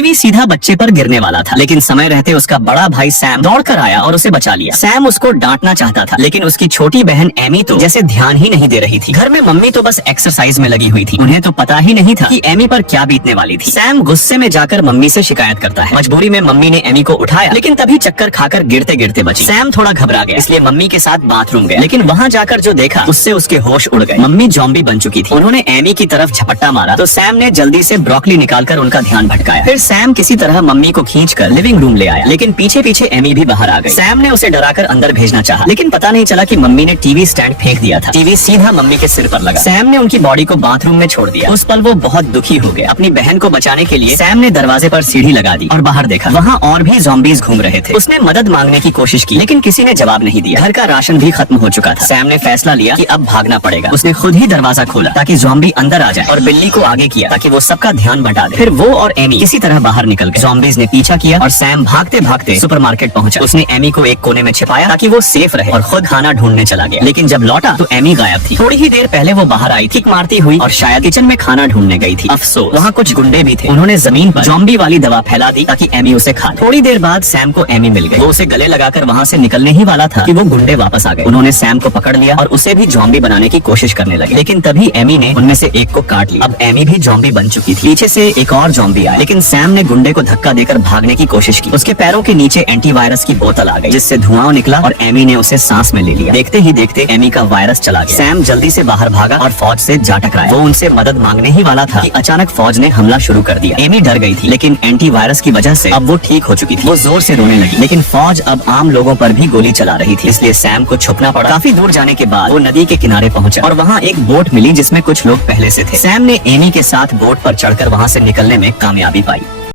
TV सीधा बच्चे पर गिरने वाला था, लेकिन समय रहते उसका बड़ा भाई सैम दौड़कर आया और उसे बचा लिया। सैम उसको डांटना चाहता था, लेकिन उसकी छोटी बहन एमी तो जैसे ध्यान ही नहीं दे रही थी। घर में मम्मी तो बस एक्सरसाइज में लगी हुई थी। उन्हें तो पता ही नहीं था कि एमी पर क्या बीतने वाली थी। सैम गुस्से में जाकर मम्मी से शिकायत करता है। मजबूरी में मम्मी ने एमी को उठाया, लेकिन तभी चक्कर खाकर गिरते गिरते बची। सैम थोड़ा घबरा गया, इसलिए मम्मी के साथ बाथरूम गया, लेकिन वहाँ जाकर जो देखा उससे उसके होश उड़ गए। मम्मी ज़ॉम्बी बन चुकी थी। उन्होंने एमी की तरफ झपट्टा मारा तो सैम ने जल्दी से ब्रोकली निकालकर उनका ध्यान भटकाया। फिर सैम किसी तरह मम्मी को खींचकर लिविंग रूम ले आया, लेकिन पीछे पीछे एमी भी बाहर आ गई। सैम ने उसे डराकर अंदर भेजना चाहा, लेकिन पता नहीं चला कि मम्मी ने टीवी स्टैंड फेंक दिया था। टीवी सीधा मम्मी के सिर पर लगा। सैम ने उनकी बॉडी को बाथरूम में छोड़ दिया। उस पल वो बहुत दुखी हो गए। अपनी बहन को बचाने के लिए सैम ने दरवाजे पर सीढ़ी लगा दी और बाहर देखा, वहाँ और भी ज़ॉम्बीज़ घूम रहे थे। उसने मदद मांगने की कोशिश की, लेकिन किसी ने जवाब नहीं दिया। घर का राशन भी खत्म हो चुका था। सैम ने फैसला लिया कि अब भागना पड़ेगा। उसने खुद ही दरवाजा खोला ताकि ज़ॉम्बी अंदर आ जाए और बिल्ली को आगे किया ताकि वो सबका ध्यान बटा दे। फिर वो और एमी किसी तरह बाहर निकल गए। ज़ॉम्बीज़ ने पीछा किया और सैम भागते भागते सुपरमार्केट पहुंचा। उसने एमी को एक कोने में छिपाया ताकि वो सेफ रहे और खुद खाना ढूंढने चला गया। लेकिन जब लौटा तो एमी गायब थी। थोड़ी ही देर पहले वो बाहर आई, किक मारती हुई, और शायद किचन में खाना ढूंढने गई थी। अफसोस वहाँ कुछ गुंडे भी थे। उन्होंने जमीन पर ज़ॉम्बी वाली दवा फैला दी ताकि एमी उसे खा ले। थोड़ी देर बाद सैम को एमी मिल गई। वो उसे गले लगाकर वहाँ से निकलने ही वाला था कि वो गुंडे वापस आ गए। उन्होंने सैम को पकड़ लिया और उसे भी ज़ॉम्बी बनाने की कोशिश करने लगे, लेकिन तभी एमी ने उनमें से एक को काट लिया। अब एमी भी ज़ॉम्बी बन चुकी थी। पीछे से एक और ज़ॉम्बी आया, लेकिन सैम ने गुंडे को धक्का देकर भागने की कोशिश की। उसके पैरों के नीचे एंटीवायरस की बोतल आ गई, जिससे धुआं निकला और एमी ने उसे सांस में ले लिया। देखते ही देखते एमी का वायरस चला गया। सैम जल्दी से बाहर भागा और फौज से जा टकराया। वो उनसे मदद मांगने ही वाला था कि अचानक फौज ने हमला शुरू कर दिया। एमी डर गई थी, लेकिन एंटीवायरस की वजह से अब वो ठीक हो चुकी थी। वो जोर से रोने लगी, लेकिन फौज अब आम लोगों पर भी गोली चला रही थी, इसलिए सैम को छुपना पड़ा। काफी दूर जाने के बाद वो नदी के किनारे पहुंचा और वहाँ एक बोट मिली जिसमें कुछ लोग पहले से थे। सैम ने एमी के साथ बोट पर चढ़कर वहाँ से निकलने में कामयाबी पाई।